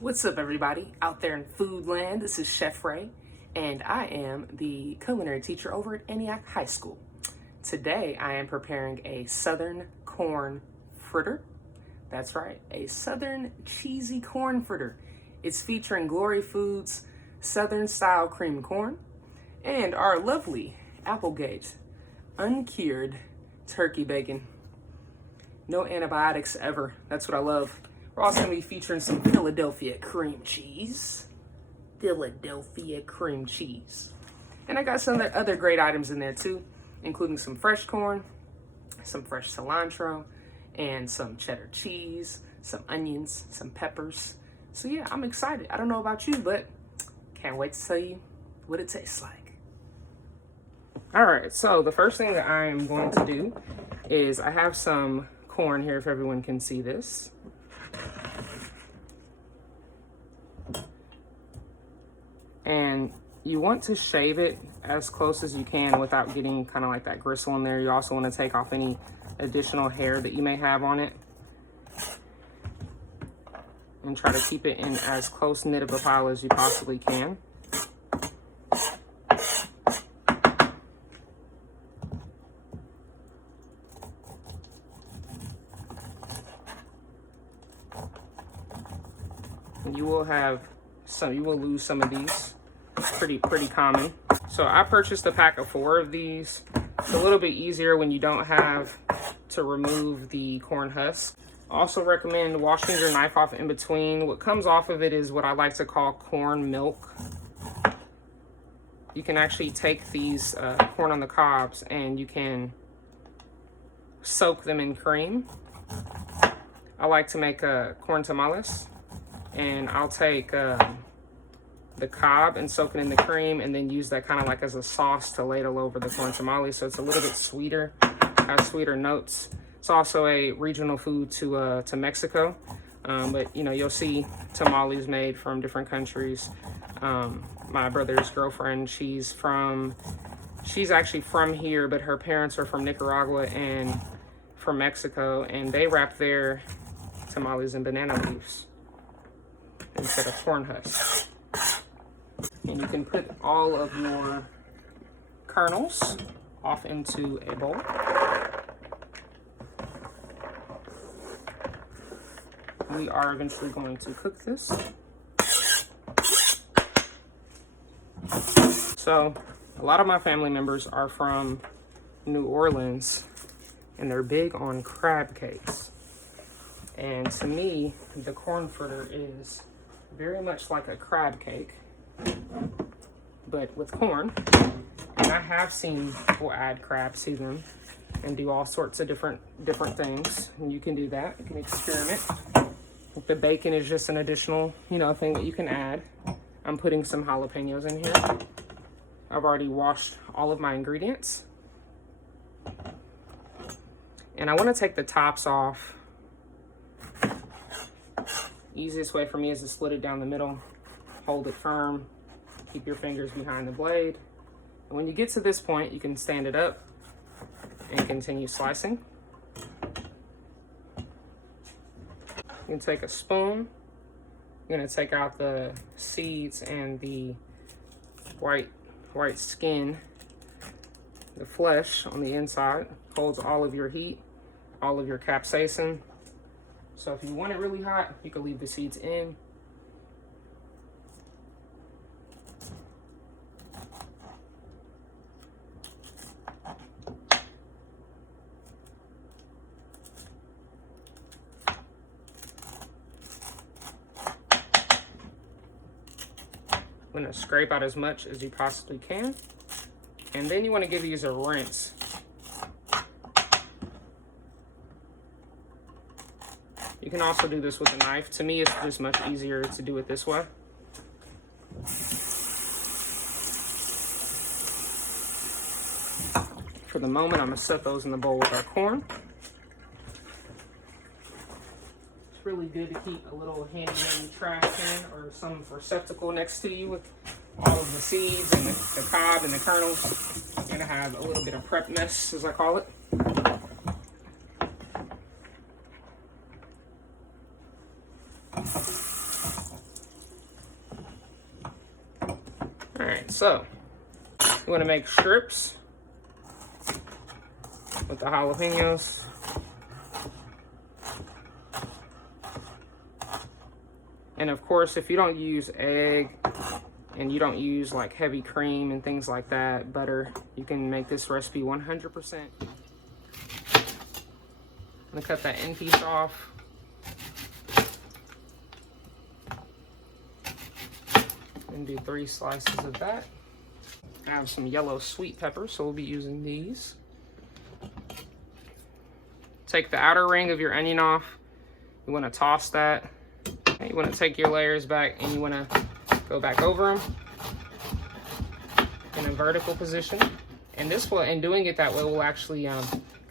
What's up, everybody out there in food land? This is Chef Ray, and I am the culinary teacher over at Antioch High School. Today, I am preparing a Southern Corn Fritter. That's right, a Southern cheesy corn fritter. It's featuring Glory Foods Southern style cream corn and our lovely Applegate uncured turkey bacon. No antibiotics ever. That's what I love. We're also going to be featuring some Philadelphia cream cheese. Philadelphia cream cheese. And I got some other great items in there too, including some fresh corn, some fresh cilantro, and some cheddar cheese, some onions, some peppers. So yeah, I'm excited. I don't know about you, but can't wait to tell you what it tastes like. All right, so the first thing that I am going to do is I have some corn here, if everyone can see this. And you want to shave it as close as you can without getting kind of like that gristle in there. You also want to take off any additional hair that you may have on it. And try to keep it in as close knit of a pile as you possibly can. And you will lose some of these. Pretty common. So I purchased a pack of 4 of these. It's a little bit easier when you don't have to remove the corn husk. Also recommend washing your knife off in between. What comes off of it is what I like to call corn milk. You can actually take these corn on the cobs and you can soak them in cream. I like to make corn tamales, and I'll take the cob and soak it in the cream and then use that kind of like as a sauce to ladle over the corn tamale, so it's a little bit sweeter, has sweeter notes. It's also a regional food to Mexico, but you know, you'll see tamales made from different countries. My brother's girlfriend, she's actually from here, but her parents are from Nicaragua and from Mexico, and they wrap their tamales in banana leaves instead of corn husks. And you can put all of your kernels off into a bowl. We are eventually going to cook this. So, a lot of my family members are from New Orleans, and they're big on crab cakes. And to me, the corn fritter is very much like a crab cake, but with corn. And I have seen people add crabs to them and do all sorts of different things. And you can do that. You can experiment. The bacon is just an additional, thing that you can add. I'm putting some jalapenos in here. I've already washed all of my ingredients. And I want to take the tops off. Easiest way for me is to split it down the middle, hold it firm, keep your fingers behind the blade. And when you get to this point, you can stand it up and continue slicing. You can take a spoon. You're gonna take out the seeds and the white skin. The flesh on the inside holds all of your heat, all of your capsaicin. So if you want it really hot, you can leave the seeds in. I'm gonna scrape out as much as you possibly can. And then you wanna give these a rinse. You can also do this with a knife. To me, it's just much easier to do it this way. For the moment, I'm gonna set those in the bowl with our corn. It's really good to keep a little handy trash can or some receptacle next to you with all of the seeds and the cob and the kernels. You're gonna have a little bit of prep mess, as I call it. So you want to make strips with the jalapenos. And of course, if you don't use egg and you don't use like heavy cream and things like that, butter, you can make this recipe 100%. I'm gonna cut that end piece off. And do 3 slices of that. I have some yellow sweet peppers, so we'll be using these. Take the outer ring of your onion off. You want to toss that. You want to take your layers back and you want to go back over them in a vertical position. And this will, and doing it that way will actually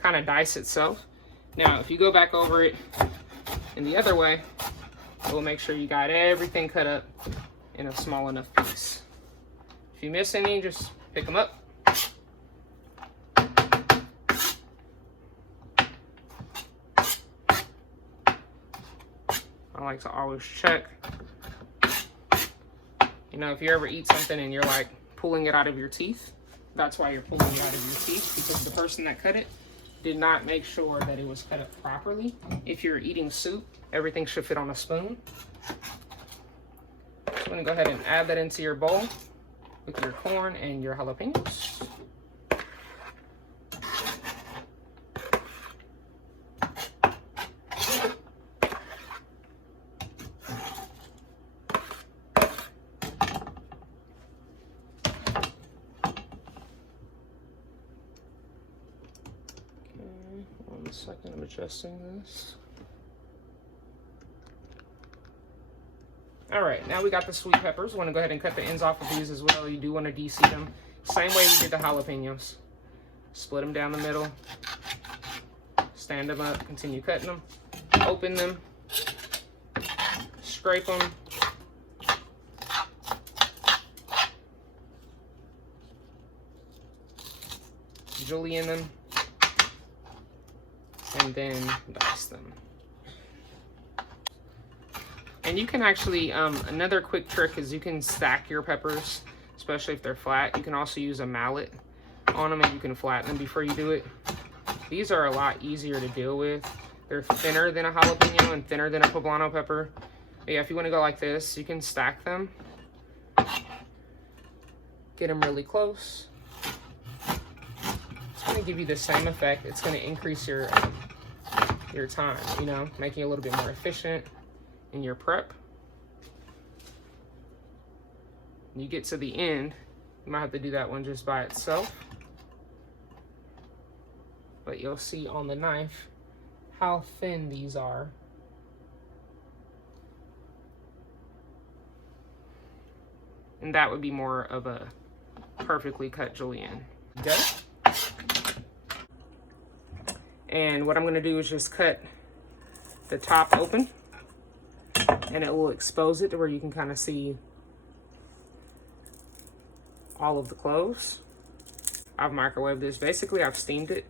kind of dice itself. Now, if you go back over it in the other way, it will make sure you got everything cut up in a small enough piece. If you miss any, just pick them up. I like to always check. You know, if you ever eat something and you're like pulling it out of your teeth, that's why you're pulling it out of your teeth, because the person that cut it did not make sure that it was cut up properly. If you're eating soup, everything should fit on a spoon. So I'm gonna go ahead and add that into your bowl with your corn and your jalapenos. One second, I'm adjusting this. All right, now we got the sweet peppers. Want to go ahead and cut the ends off of these as well. You do want to de-seed them. Same way we did the jalapenos. Split them down the middle. Stand them up, continue cutting them. Open them. Scrape them. Julienne them. And then dice them. And you can actually, another quick trick is you can stack your peppers, especially if they're flat. You can also use a mallet on them and you can flatten them before you do it. These are a lot easier to deal with. They're thinner than a jalapeno and thinner than a poblano pepper. But yeah, if you want to go like this, you can stack them. Get them really close. It's going to give you the same effect. It's going to increase your time, you know, making it a little bit more efficient in your prep. You get to the end, you might have to do that one just by itself. But you'll see on the knife how thin these are. And that would be more of a perfectly cut julienne. Okay? And what I'm gonna do is just cut the top open, and it will expose it to where you can kind of see all of the cloves. I've microwaved this. Basically, I've steamed it.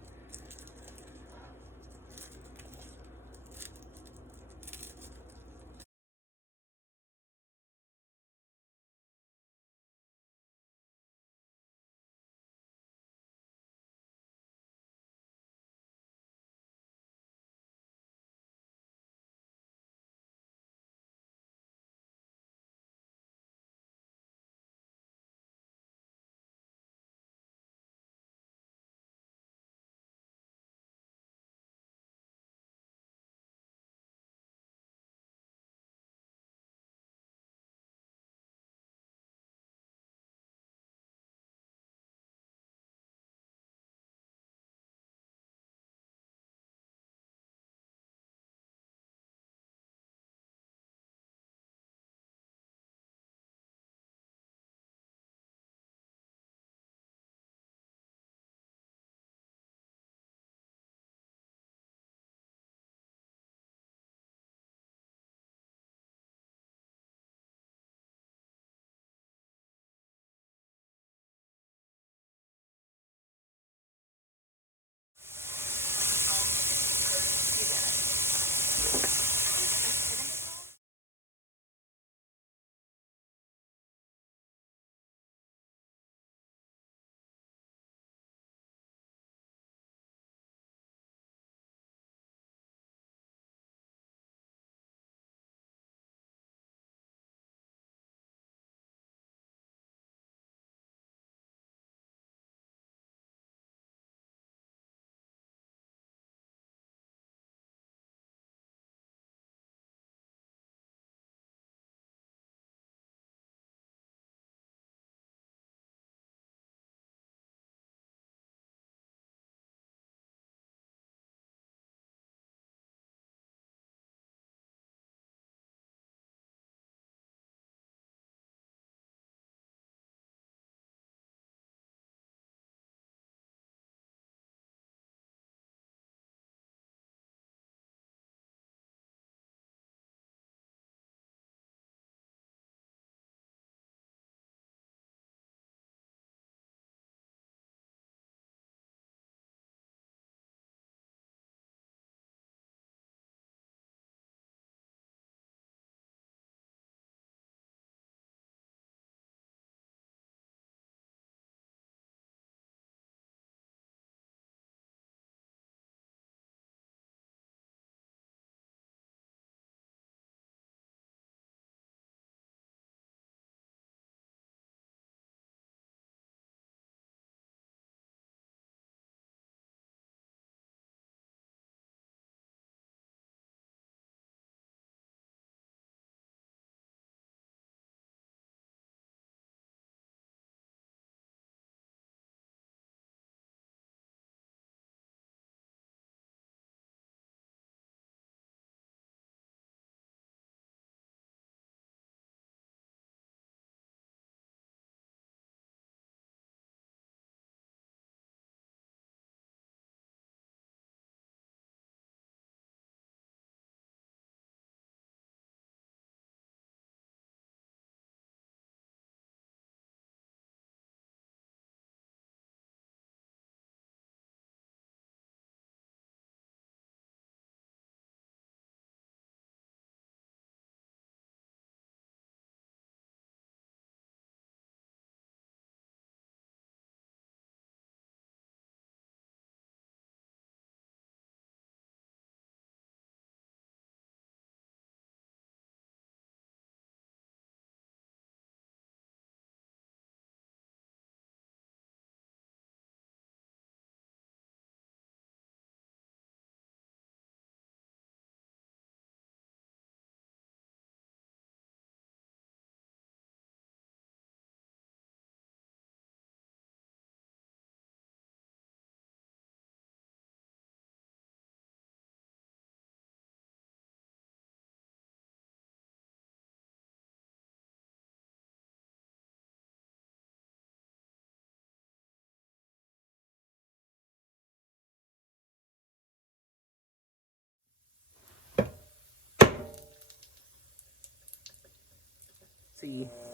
See you.